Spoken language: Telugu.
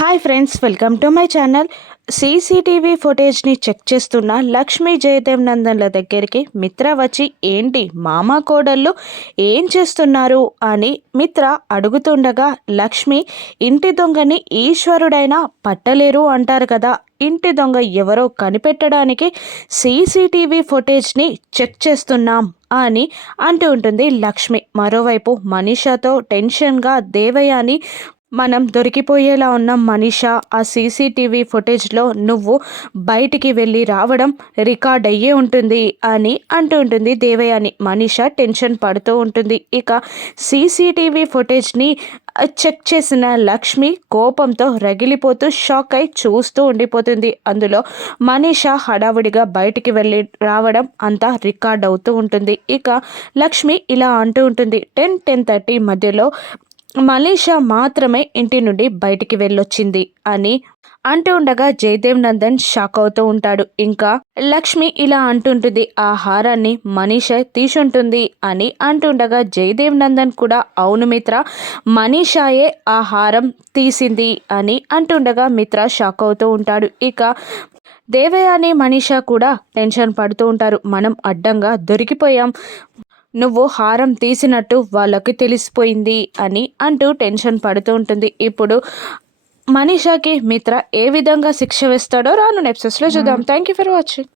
Hi friends, welcome to my channel. CCTV ఫుటేజ్ని చెక్ చేస్తున్న లక్ష్మీ జయదేవ్ నందన్ల దగ్గరికి మిత్ర వచ్చి ఏంటి మామ కోడళ్ళు ఏం చేస్తున్నారు అని మిత్ర అడుగుతుండగా లక్ష్మి ఇంటి దొంగని ఈశ్వరుడైనా పట్టలేరు అంటారు కదా, ఇంటి దొంగ ఎవరో కనిపెట్టడానికి సీసీటీవీ ఫుటేజ్ని చెక్ చేస్తున్నాం అని అంటూ ఉంటుంది లక్ష్మి. మరోవైపు మనీషాతో టెన్షన్గా దేవయాని మనం దొరికిపోయేలా ఉన్న మనీషా, ఆ సీసీటీవీ ఫుటేజ్లో నువ్వు బయటికి వెళ్ళి రావడం రికార్డ్ అయ్యే ఉంటుంది అని అంటూ ఉంటుంది దేవయాని. మనీషా టెన్షన్ పడుతూ ఉంటుంది. ఇక సీసీటీవీ ఫుటేజ్ని చెక్ చేసిన లక్ష్మి కోపంతో రగిలిపోతూ షాక్ అయి చూస్తూ ఉండిపోతుంది. అందులో మనీషా హడావుడిగా బయటికి వెళ్ళి రావడం అంతా రికార్డ్ అవుతూ ఉంటుంది. ఇక లక్ష్మి ఇలా అంటూ ఉంటుంది, 10-10:30 మధ్యలో మనీషా మాత్రమే ఇంటి నుండి బయటికి వెళ్ళొచ్చింది అని అంటూ ఉండగా జయదేవ్ నందన్ షాక్ అవుతూ ఉంటాడు. ఇంకా లక్ష్మి ఇలా అంటుంటుంది, ఆ హారాన్ని మనీషా తీసుంటుంది అని అంటుండగా జయదేవ్ నందన్ కూడా అవును మిత్ర, మనీషాయే ఆ హారం తీసింది అని అంటుండగా మిత్ర షాక్ అవుతూ ఉంటాడు. ఇక దేవయాని మనీషా కూడా టెన్షన్ పడుతూ ఉంటారు. మనం అడ్డంగా దొరికిపోయాం, నువ్వు హారం తీసినట్టు వాళ్ళకి తెలిసిపోయింది అని అంటూ టెన్షన్ పడుతూ ఉంటుంది. ఇప్పుడు మనీషాకి మిత్ర ఏ విధంగా శిక్ష వేస్తాడో రాను ఎపిసోడ్స్లో చూద్దాం. Thank you for watching.